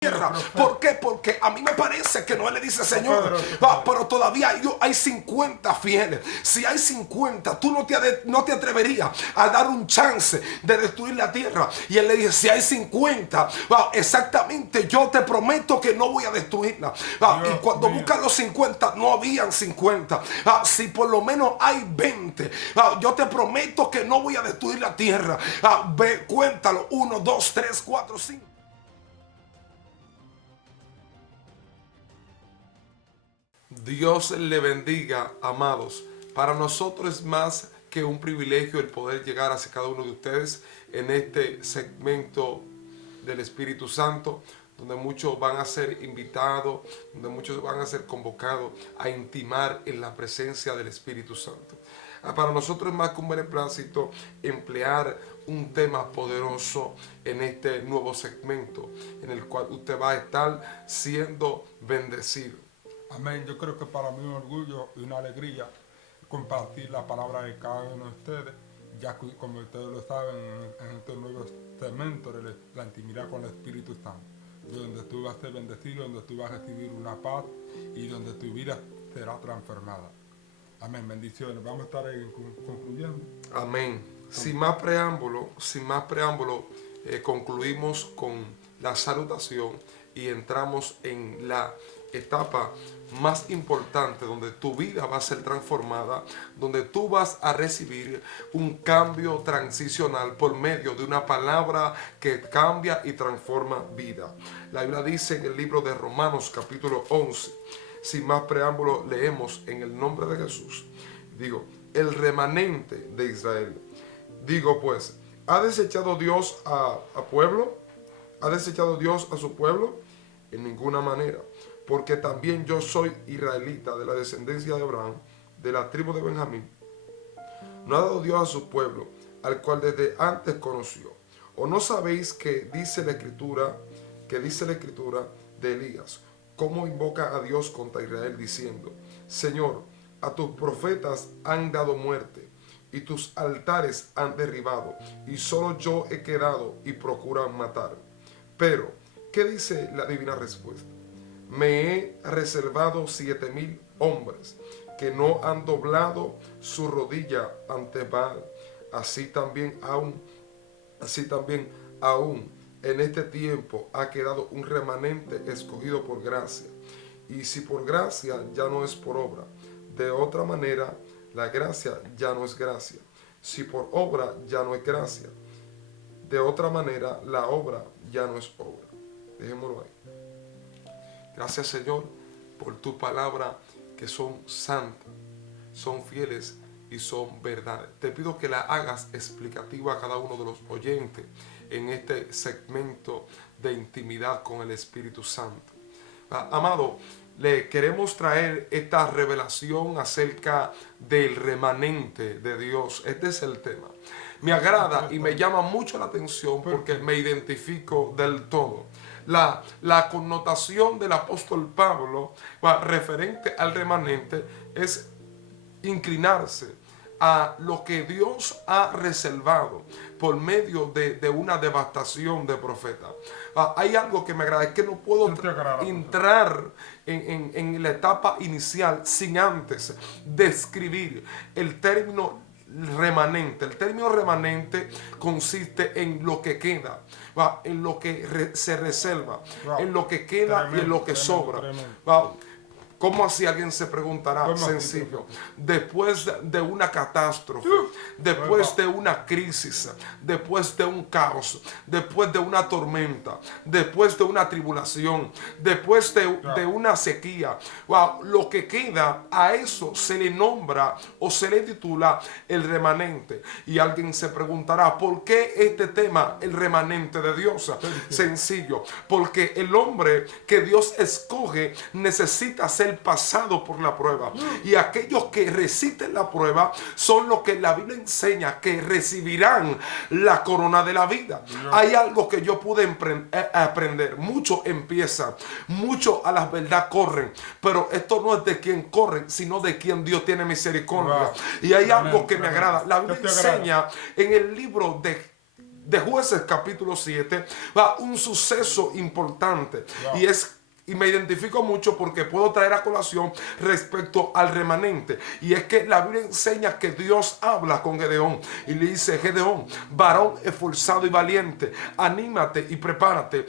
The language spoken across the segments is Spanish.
tierra. ¿Por qué? Porque a mí me parece que Noé le dice, Señor, pero todavía hay 50 fieles. Si hay 50, tú no te atreverías a dar un chance de destruir la tierra. Y él le dice, si hay 50, exactamente, yo te prometo que no voy a destruirla. Y cuando buscan los 50, no habían 50. Si por lo menos hay 20, yo te prometo que no voy a destruir la tierra. Ve, cuéntalo, 1, 2, 3, 4, 5. Dios le bendiga, amados. Para nosotros es más que un privilegio el poder llegar hacia cada uno de ustedes en este segmento del Espíritu Santo, donde muchos van a ser invitados, donde muchos van a ser convocados a intimar en la presencia del Espíritu Santo. Para nosotros es más que un beneplácito emplear un tema poderoso en este nuevo segmento, en el cual usted va a estar siendo bendecido. Amén. Yo creo que para mí es un orgullo y una alegría compartir la palabra de cada uno de ustedes, ya que como ustedes lo saben, en este nuevo segmento de la intimidad con el Espíritu Santo, donde tú vas a ser bendecido, donde tú vas a recibir una paz y donde tu vida será transformada. Amén. Bendiciones. Vamos a estar ahí concluyendo. Amén. Sin más preámbulo, concluimos con la salutación y entramos en la etapa más importante donde tu vida va a ser transformada, donde tú vas a recibir un cambio transicional por medio de una palabra que cambia y transforma vida. La Biblia dice en el libro de Romanos capítulo 11, sin más preámbulo leemos en el nombre de Jesús. Digo, el remanente de Israel. Digo pues, ¿ha desechado Dios a pueblo? ¿Ha desechado Dios a su pueblo? En ninguna manera, porque también yo soy israelita de la descendencia de Abraham, de la tribu de Benjamín. ¿No ha dado Dios a su pueblo, al cual desde antes conoció? ¿O no sabéis que dice la escritura de Elías, cómo invoca a Dios contra Israel diciendo, Señor, a tus profetas han dado muerte, y tus altares han derribado, y solo yo he quedado y procuran matar? Pero, ¿qué dice la divina respuesta? Me he reservado 7,000 hombres que no han doblado su rodilla ante Baal. Así también aún en este tiempo ha quedado un remanente escogido por gracia. Y si por gracia, ya no es por obra. De otra manera, la gracia ya no es gracia. Si por obra, ya no es gracia. De otra manera, la obra ya no es obra. Dejémoslo ahí. Gracias, Señor, por tu palabra, que son santas, son fieles y son verdades. Te pido que la hagas explicativa a cada uno de los oyentes en este segmento de intimidad con el Espíritu Santo. Amado, le queremos traer esta revelación acerca del remanente de Dios. Este es el tema. Me agrada y me llama mucho la atención porque me identifico del todo. La connotación del apóstol Pablo referente al remanente es inclinarse a lo que Dios ha reservado por medio de una devastación de profetas. Hay algo que me agrada, es que no puedo entrar en la etapa inicial sin antes describir el término remanente. El término remanente consiste en lo que queda, en lo que se reserva, en lo que queda y en lo que sobra. ¿Cómo así? Alguien se preguntará. Sencillo. Después de una catástrofe, después de una crisis, después de un caos, después de una tormenta, después de una tribulación, después de una sequía, lo que queda, a eso se le nombra o se le titula el remanente. Y alguien se preguntará, ¿por qué este tema, el remanente de Dios? Sencillo, porque el hombre que Dios escoge necesita ser pasado por la prueba, y aquellos que resisten la prueba son los que la Biblia enseña que recibirán la corona de la vida. Hay algo que yo pude aprender. Muchos empiezan, muchos a la verdad corren, pero esto no es de quien corren, sino de quien Dios tiene misericordia. Y hay algo que me agrada. La Biblia enseña en el libro de Jueces capítulo 7, un suceso importante. Wow. Y me identifico mucho porque puedo traer a colación respecto al remanente. Y es que la Biblia enseña que Dios habla con Gedeón y le dice: Gedeón, varón esforzado y valiente, anímate y prepárate,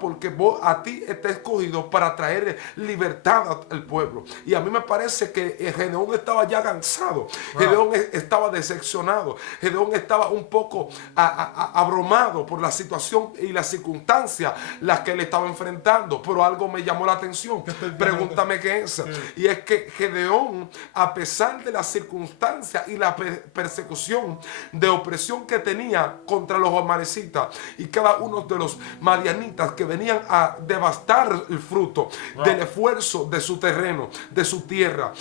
porque a ti está escogido para traer libertad al pueblo. Y a mí me parece que Gedeón estaba ya cansado. Gedeón estaba decepcionado. Gedeón estaba un poco abrumado por la situación y las circunstancias las que él estaba enfrentando. Pero algo me llamó la atención. Pregúntame qué es. Sí. Y es que Gedeón, a pesar de las circunstancias y la persecución de opresión que tenía contra los amalecitas y cada uno de los madianitas que venían a devastar el fruto del esfuerzo de su terreno, de su tierra,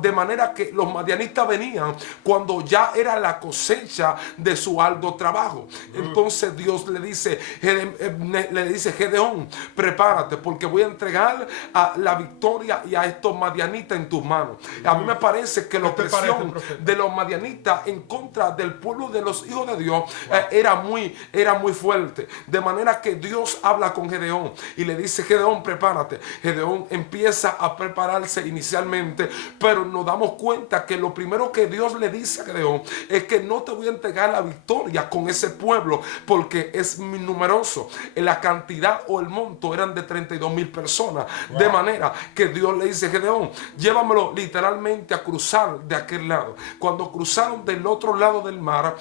de manera que los madianitas venían cuando ya era la cosecha de su arduo trabajo. Entonces Dios le dice Gedeón, prepárate, porque voy a entregar a la victoria y a estos madianitas en tus manos. A mí me parece que la opresión de los madianitas en contra del pueblo de los hijos de Dios era muy fuerte. De manera que Dios habla con Gedeón y le dice: Gedeón, prepárate. Gedeón empieza a prepararse inicialmente, pero nos damos cuenta que lo primero que Dios le dice a Gedeón es que no te voy a entregar la victoria con ese pueblo porque es muy numeroso. La cantidad o el monto eran de 32,000 personas. De manera que Dios le dice: Gedeón, llévamelo literalmente a cruzar de aquel lado. Cuando cruzaron del otro lado del mar,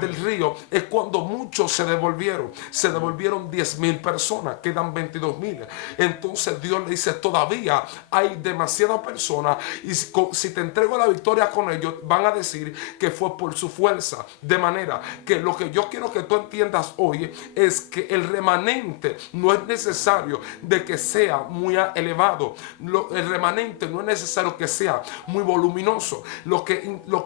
del río, es cuando muchos se devolvieron. Se devolvieron 10,000 personas, quedan 22,000. Entonces Dios le dice: todavía hay demasiadas personas y si te entrego la victoria con ellos, van a decir que fue por su fuerza. De manera que lo que yo quiero que tú entiendas hoy es que el remanente no es necesario de que sea muy elevado. El remanente no es necesario que sea muy voluminoso. Lo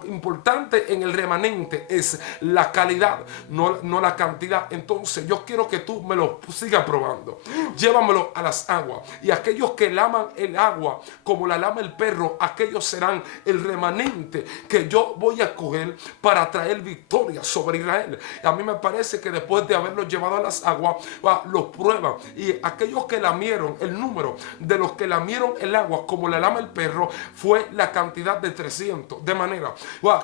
importante en el remanente es la calidad, no la cantidad. Entonces yo quiero que tú me lo sigas probando. Llévamelo a las aguas, y aquellos que laman el agua como la lama el perro, aquellos serán el remanente que yo voy a escoger para traer victoria sobre Israel. A mí me parece que después de haberlos llevado a las aguas, los prueban, y aquellos que lamieron, el número de los que lamieron el agua como la lama el perro fue la cantidad de 300. De manera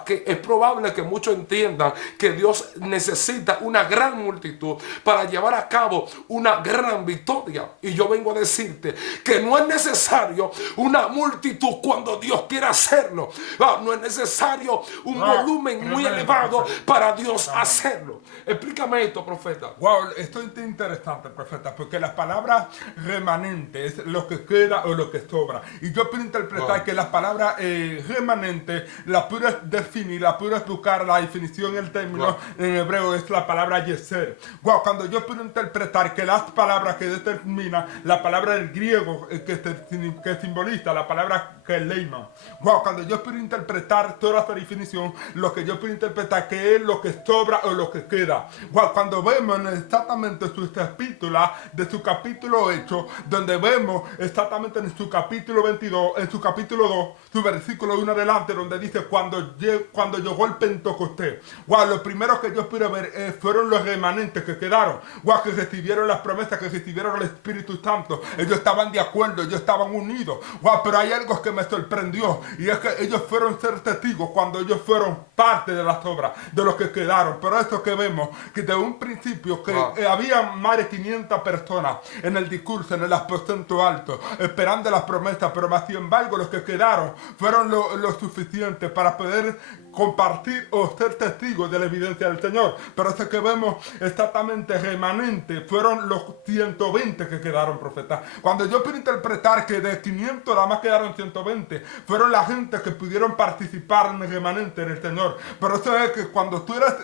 que es probable que muchos entiendan que Dios necesita una gran multitud para llevar a cabo una gran victoria. Y yo vengo a decirte que no es necesario una multitud cuando Dios quiere hacerlo. No es necesario un volumen muy elevado para Dios hacerlo. Explícame esto, profeta. Wow, esto es interesante, profeta, porque la palabra remanente es lo que queda o lo que sobra. Y yo puedo interpretar que la palabra remanente la puedes definir, la puedes buscar la definición, el término en hebreo es la palabra yeser. Wow, cuando yo puedo interpretar que las palabras que determina la palabra del griego que simboliza la palabra keleima. Wow, cuando yo puedo interpretar toda esta definición, lo que yo puedo interpretar que es lo que sobra o lo que queda. Wow, cuando vemos exactamente su epístola de su capítulo 8, donde vemos exactamente en su capítulo 22, en su capítulo 2, su versículo 1 adelante, donde dice cuando llegó el Pentecostés. Wow, lo primero que yo pude ver fueron los remanentes que quedaron. Wow, que recibieron las promesas, que recibieron el Espíritu Santo. Ellos estaban de acuerdo, ellos estaban unidos. Wow, pero hay algo que me sorprendió, y es que ellos fueron ser testigos cuando ellos fueron parte de las obras, de los que quedaron. Pero esto que vemos, que de un principio que había más de 500 personas en el discurso, en el aposento alto, esperando las promesas, pero más sin embargo los que quedaron fueron lo suficiente para poder compartir o ser testigos de la evidencia del Señor. Pero eso que vemos exactamente remanente fueron los 120 que quedaron, profeta. Cuando yo puedo interpretar que de 500 nada más quedaron 120, fueron la gente que pudieron participar en el remanente del Señor. Pero eso es que cuando tú eres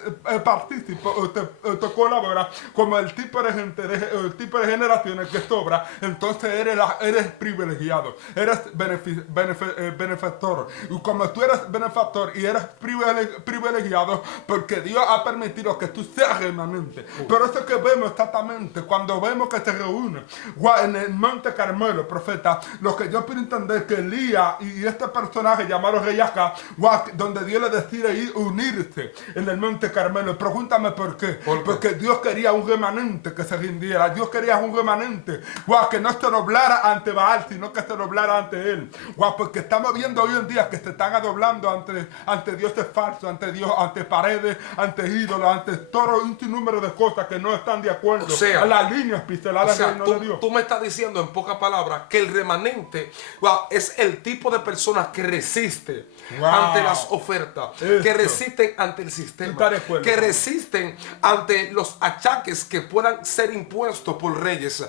partícipe o te colaboras como el tipo de gente, el tipo de generaciones que sobra, entonces entonces eres privilegiado, eres benefactor. Y como tú eres benefactor y eres privilegiado, porque Dios ha permitido que tú seas remanente. Pero eso que vemos exactamente cuando vemos que se reúnen en el Monte Carmelo, profeta, lo que yo puedo entender que Elías y este personaje llamado Rey Acá, donde Dios le decide ir unirse en el Monte Carmelo. Pregúntame por qué. Porque Dios quería un remanente que se rindiera. Dios quería un remanente que no se doblara ante Baal, sino que se doblara ante él. Porque estamos viendo hoy en día que se están adoblando ante dioses falsos, ante Dios, ante paredes, ante ídolos, ante todo un sinnúmero de cosas que no están de acuerdo a las líneas pistolares del reino de Dios. Tú me estás diciendo en pocas palabras que el remanente es el tipo de persona que resiste ante las ofertas, que resisten ante el sistema, que resisten ante los achaques que puedan ser impuestos por reyes.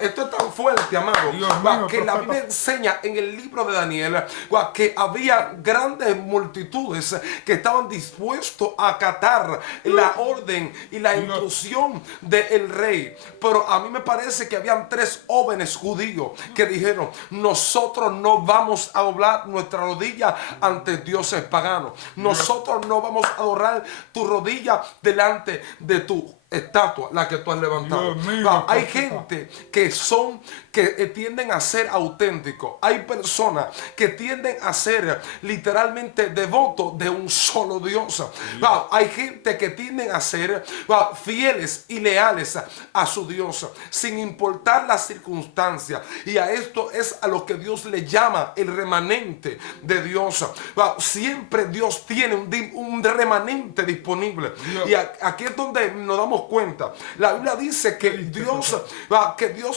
Esto es tan fuerte, amado, que la Biblia enseña en el libro de Daniel que había grandes multitudes que estaban dispuestos a acatar la orden y la instrucción del rey. Pero a mí me parece que habían 3 jóvenes judíos que dijeron: nosotros no vamos a doblar nuestra rodilla ante dioses paganos. Nosotros no vamos a doblar tu rodilla delante de tu estatua, la que tú has levantado. Hay gente que tienden a ser auténticos. Hay personas que tienden a ser literalmente devotos de un solo Dios. Hay gente que tienden a ser fieles y leales a su Dios sin importar las circunstancias. Y a esto es a lo que Dios le llama el remanente de Dios. Siempre Dios tiene un remanente disponible. Y aquí es donde nos damos cuenta. La Biblia dice que Dios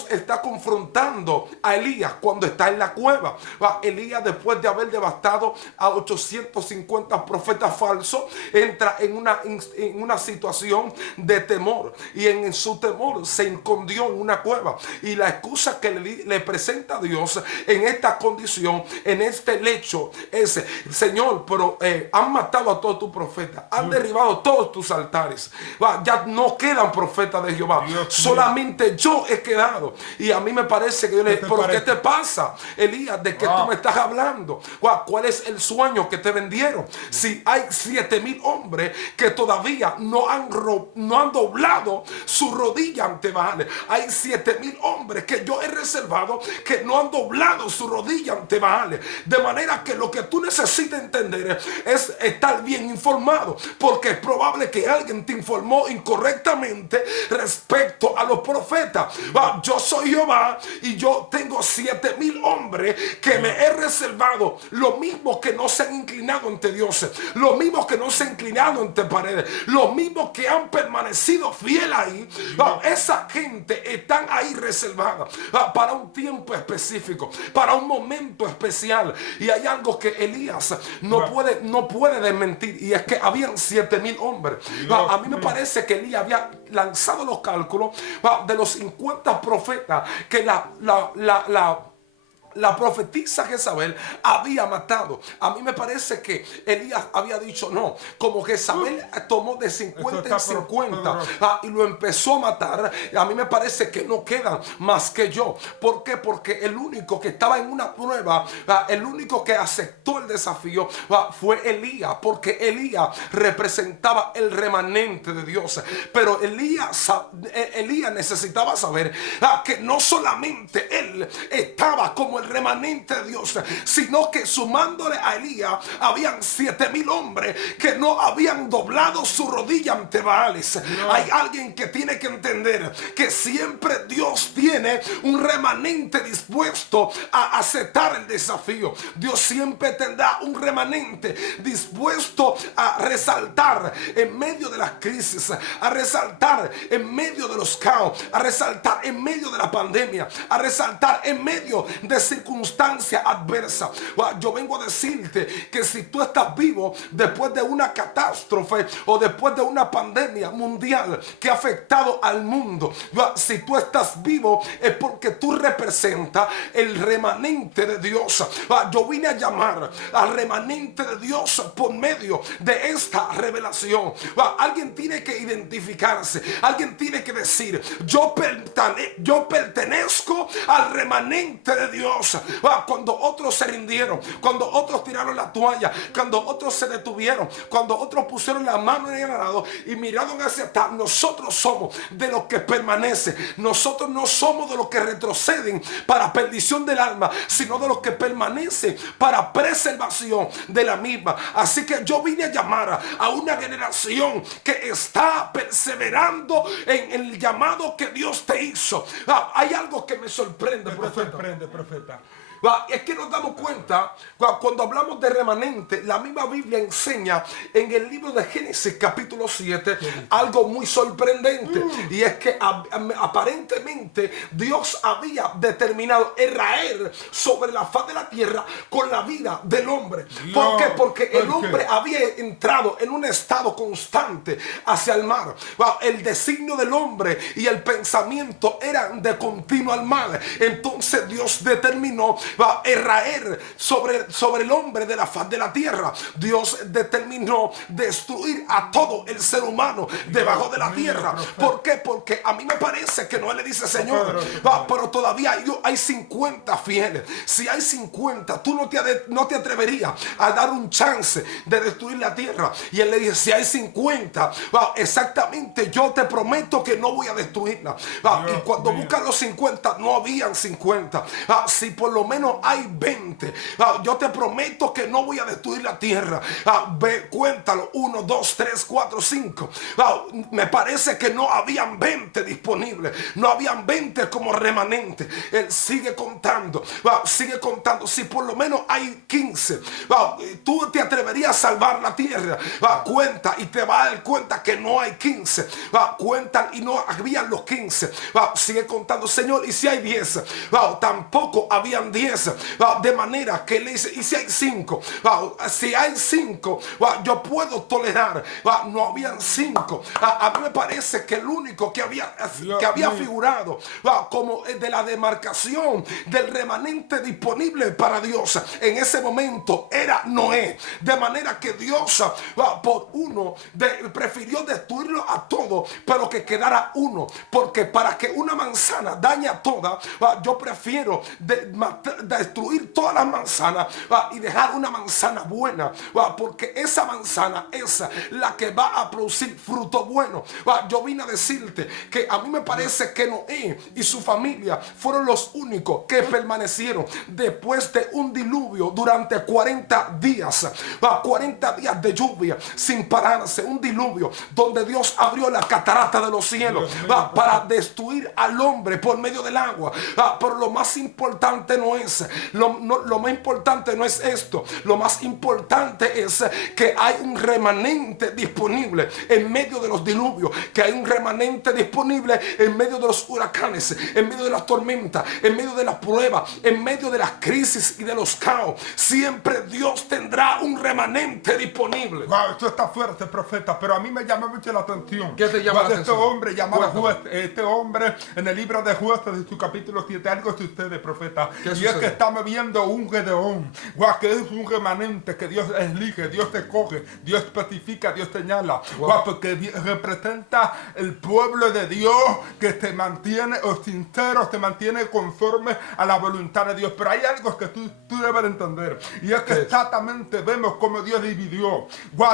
está confrontando a Elías cuando está en la cueva. Elías, después de haber devastado a 850 profetas falsos, entra en una situación de temor, y en su temor se escondió en una cueva. Y la excusa que le presenta a Dios en esta condición, en este lecho, es: Señor, pero han matado a todos tus profetas, han derribado todos tus altares, ya no quedan profetas de Jehová, solamente yo he quedado. Y a mí me parece que yo le dije: ¿pero qué te pasa, Elías? ¿De qué tú me estás hablando? ¿Cuál es el sueño que te vendieron? Si hay 7,000 hombres que todavía no han doblado su rodilla ante Baal. Hay 7,000 hombres que yo he reservado que no han doblado su rodilla ante Baal. De manera que lo que tú necesitas entender es estar bien informado, porque es probable que alguien te informó incorrectamente respecto a los profetas. Yo soy Jehová y yo tengo 7,000 hombres que me he reservado, lo mismo que no se han inclinado ante dioses, lo mismo que no se han inclinado ante paredes, lo mismo que han permanecido fiel ahí. Esa gente están ahí reservada para un tiempo específico, para un momento especial. Y hay algo que Elías no puede desmentir, y es que habían 7,000 hombres. A mí me parece que Elías había lanzado los cálculos de los 50 profetas que la profetisa Jezabel había matado. A mí me parece que Elías había dicho: no, como Jezabel tomó de 50 en 50 y lo empezó a matar, a mí me parece que no quedan más que yo. ¿Por qué? Porque el único que estaba en una prueba, el único que aceptó el desafío fue Elías, porque Elías representaba el remanente de Dios. Pero Elías necesitaba saber que no solamente él estaba como el remanente de Dios, sino que sumándole a Elías habían 7,000 hombres que no habían doblado su rodilla ante Baales. Hay alguien que tiene que entender que siempre Dios tiene un remanente dispuesto a aceptar el desafío. Dios siempre tendrá un remanente dispuesto a resaltar en medio de las crisis, a resaltar en medio de los caos, a resaltar en medio de la pandemia, a resaltar en medio de circunstancia adversa. Yo vengo a decirte que si tú estás vivo después de una catástrofe o después de una pandemia mundial que ha afectado al mundo, si tú estás vivo es porque tú representas el remanente de Dios. Yo vine a llamar al remanente de Dios por medio de esta revelación. Alguien tiene que identificarse, alguien tiene que decir: yo pertenezco al remanente de Dios. Cuando otros se rindieron, cuando otros tiraron la toalla, cuando otros se detuvieron, cuando otros pusieron la mano en el arado y miraron hacia atrás, nosotros somos de los que permanecen. Nosotros no somos de los que retroceden para perdición del alma, sino de los que permanecen para preservación de la misma. Así que yo vine a llamar a una generación que está perseverando en el llamado que Dios te hizo. Hay algo que me sorprende, profeta. Es que nos damos cuenta cuando hablamos de remanente. La misma Biblia enseña en el libro de Génesis capítulo 7 algo muy sorprendente, y es que aparentemente Dios había determinado raer sobre la faz de la tierra con la vida del hombre. ¿Por qué? Porque el hombre había entrado en un estado constante hacia el mar. El designio del hombre y el pensamiento eran de continuo al mal. Entonces Dios determinó raer sobre el hombre de la faz de la tierra. Dios determinó destruir a todo el ser humano debajo de la tierra. ¿Por qué? Porque a mí me parece que Noé le dice: Señor, pero todavía hay 50 fieles. Si hay 50, tú no te atreverías a dar un chance de destruir la tierra. Y él le dice: si hay 50, exactamente, yo te prometo que no voy a destruirla. Y cuando buscan los 50, no habían 50. Si por lo menos hay 20, yo te prometo que no voy a destruir la tierra. Cuéntalo: 1, 2, 3, 4, 5. Me parece que no habían 20 disponibles, no habían 20 como remanente. Él sigue contando, sigue contando. Si por lo menos hay 15, tú te atreverías a salvar la tierra. Cuenta y te va a dar cuenta que no hay 15. Cuentan y no habían los 15. Sigue contando: Señor, y si hay 10, tampoco habían 10. De manera que le dice: y si hay 5, si hay 5, yo puedo tolerar. No habían 5. A mí me parece que el único que había figurado como de la demarcación del remanente disponible para Dios en ese momento era Noé. De manera que Dios por uno prefirió destruirlo a todo, pero que quedara uno. Porque para que una manzana dañe a toda, yo prefiero destruir todas las manzanas y dejar una manzana buena, porque esa manzana es la que va a producir fruto bueno. Yo vine a decirte que a mí me parece que Noé y su familia fueron los únicos que permanecieron después de un diluvio durante 40 días. 40 días de lluvia sin pararse, un diluvio donde Dios abrió la catarata de los cielos para destruir al hombre por medio del agua. Pero lo más importante no es lo más importante no es esto. Lo más importante es que hay un remanente disponible en medio de los diluvios, que hay un remanente disponible en medio de los huracanes, en medio de las tormentas, en medio de las pruebas, en medio de las crisis y de los caos. Siempre Dios tendrá un remanente disponible. Wow, esto está fuerte, profeta, pero a mí me llama mucho la atención. ¿Qué te llama la atención? Este hombre llamado Juez, este hombre en el libro de Jueces de su capítulo 7, algo sucede, profeta. Y sucede? Es que estamos viendo un Gedeón, que es un remanente que Dios elige, Dios escoge, Dios especifica, Dios señala, porque representa el pueblo de Dios que te mantiene sincero, te mantiene conforme a la voluntad de Dios. Pero hay algo que tú debes entender, y es que exactamente vemos cómo Dios dividió,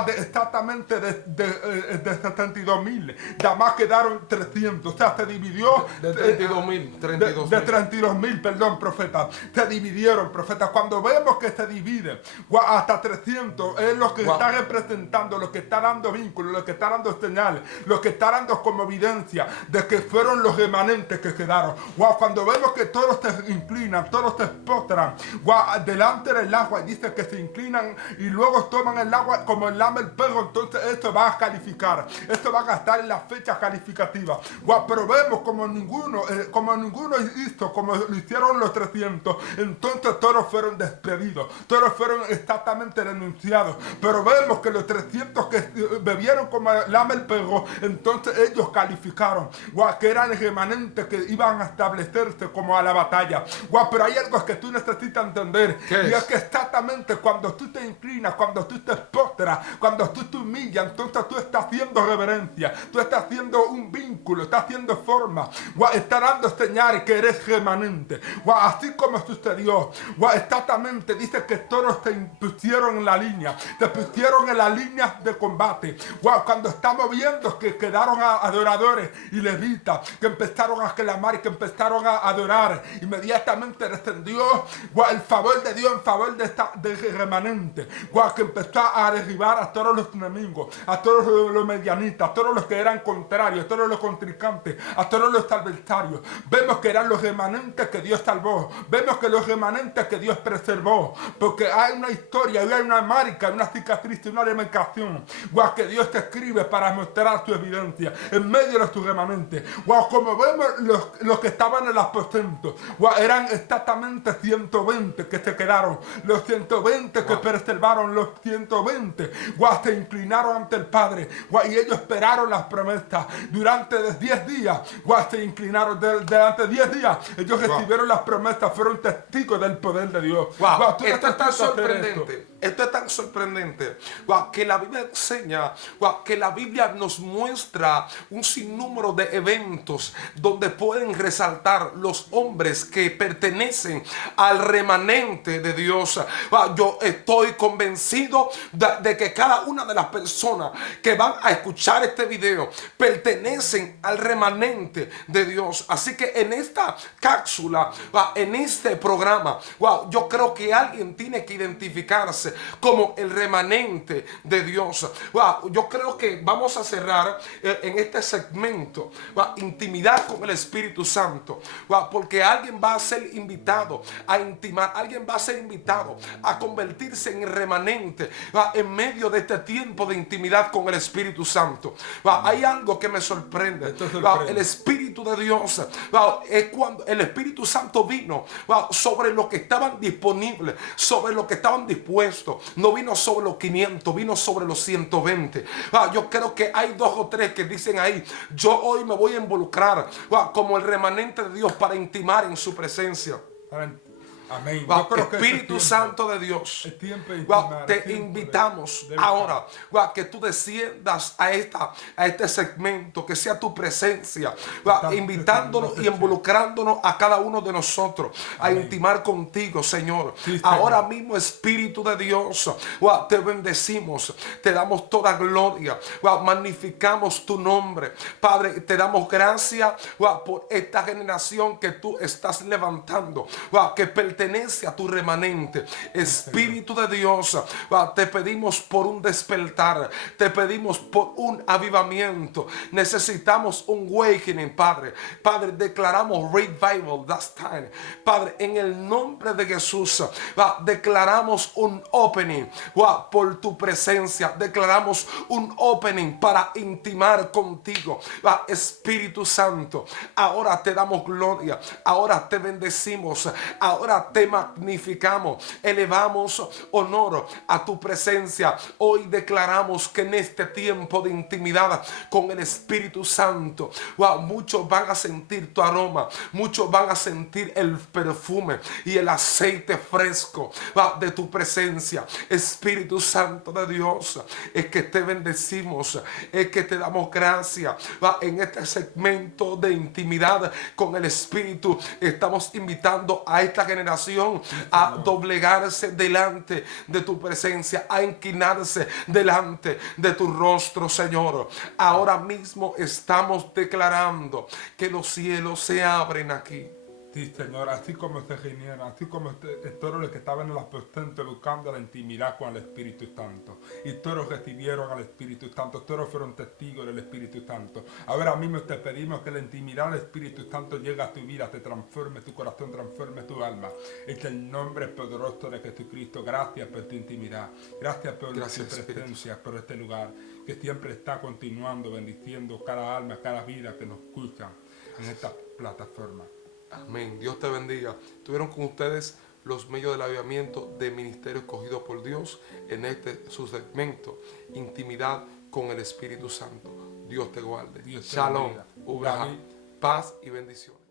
exactamente de 72,000, nada más quedaron 300, o sea, se dividió de 32,000, perdón, profeta, se dividieron, profeta. Cuando vemos que se divide hasta 300, es lo que está representando, lo que está dando vínculo, lo que está dando señal, lo que está dando como evidencia de que fueron los remanentes que quedaron. Cuando vemos que todos se inclinan, todos se postran delante del agua, y dice que se inclinan y luego toman el agua como el lame el perro, entonces esto va a calificar, esto va a gastar en la fecha calificativa. Pero vemos como ninguno hizo como lo hicieron los 300, entonces todos fueron despedidos, todos fueron exactamente denunciados. Pero vemos que los 300 que bebieron como lama el perro, entonces ellos calificaron, que eran el remanente que iban a establecerse como a la batalla. Pero hay algo que tú necesitas entender, y es que exactamente cuando tú te inclinas, cuando tú te postras, cuando tú te humillas, entonces tú estás haciendo reverencia, tú estás haciendo un vínculo, estás haciendo forma, estás dando señales que eres remanente. Así como sucedió, exactamente dice que todos te pusieron en la línea, te pusieron en las líneas de combate. Cuando estamos viendo que quedaron adoradores y levitas, que empezaron a clamar y que empezaron a adorar, inmediatamente descendió el favor de Dios en favor de remanente, que empezó a derribar a todos los enemigos, a todos los medianistas, a todos los que eran contrarios, a todos los contrincantes, a todos los adversarios. Vemos que eran los remanentes que Dios salvó, vemos que los remanentes que Dios preservó, porque hay una historia, hay una marca, una cicatriz, una demarcación, que Dios te escribe para mostrar tu evidencia en medio de tu remanente. Como vemos los que estaban en el aposento, eran exactamente 120 que se quedaron, los 120 que preservaron, los 120 se inclinaron ante el Padre, y ellos esperaron las promesas durante 10 días, se inclinaron durante 10 días, ellos recibieron las promesas, fueron testigos del poder de Dios. Esto es tan sorprendente, esto es tan sorprendente, que la Biblia enseña, que la Biblia nos muestra un sinnúmero de eventos donde pueden resaltar los hombres que pertenecen al remanente de Dios. Yo estoy convencido de que cada una de las personas que van a escuchar este video pertenecen al remanente de Dios. Así que en esta cápsula, en este programa, yo creo que alguien tiene que identificarse como el remanente de Dios. Yo creo que vamos a cerrar en este segmento intimidad con el Espíritu Santo, porque alguien va a ser invitado a intimar, alguien va a ser invitado a convertirse en el remanente en medio de este tiempo de intimidad con el Espíritu Santo. Hay algo que me sorprende. El Espíritu de Dios, es cuando el Espíritu Santo vino sobre los que estaban disponibles, sobre los que estaban dispuestos. No vino sobre los 500, vino sobre los 120. Yo creo que hay 2 o 3 que dicen ahí: yo hoy me voy a involucrar como el remanente de Dios para intimar en su presencia. Amén. Espíritu Santo de Dios, te invitamos ahora que tú desciendas a este segmento, que sea tu presencia, invitándonos y involucrándonos a cada uno de nosotros a intimar contigo, Señor. Ahora mismo, Espíritu de Dios, te bendecimos, te damos toda gloria, magnificamos tu nombre, Padre. Te damos gracias por esta generación que tú estás levantando, que pertenece a tu remanente. Espíritu de Dios, te pedimos por un despertar, te pedimos por un avivamiento. Necesitamos un awakening, Padre. Padre, declaramos revival, that's time. Padre, en el nombre de Jesús, declaramos un opening por tu presencia. Declaramos un opening para intimar contigo. Espíritu Santo, ahora te damos gloria, ahora te bendecimos, ahora te magnificamos, elevamos honor a tu presencia. Hoy declaramos que en este tiempo de intimidad con el Espíritu Santo, muchos van a sentir tu aroma, muchos van a sentir el perfume y el aceite fresco de tu presencia. Espíritu Santo de Dios, es que te bendecimos, es que te damos gracias. En este segmento de intimidad con el Espíritu, estamos invitando a esta generación a doblegarse delante de tu presencia, a inclinarse delante de tu rostro, Señor. Ahora mismo estamos declarando que los cielos se abren aquí. Sí, Señor, así como se reunieron, así como todos los que estaban en el aposento buscando la intimidad con el Espíritu Santo, y todos recibieron al Espíritu Santo, todos fueron testigos del Espíritu Santo. Ahora mismo te pedimos que la intimidad del Espíritu Santo llegue a tu vida, te transforme tu corazón, transforme tu alma. Es el nombre poderoso de Jesucristo. Gracias por tu intimidad, gracias por tu presencia, por este lugar que siempre está continuando bendiciendo cada alma, cada vida que nos escucha en esta plataforma. Amén. Dios te bendiga. Tuvieron con ustedes los medios del avivamiento de Ministerio Escogido por Dios en su segmento, Intimidad con el Espíritu Santo. Dios te guarde. Dios te Shalom. bendiga. Ubraja. David. Paz y bendiciones.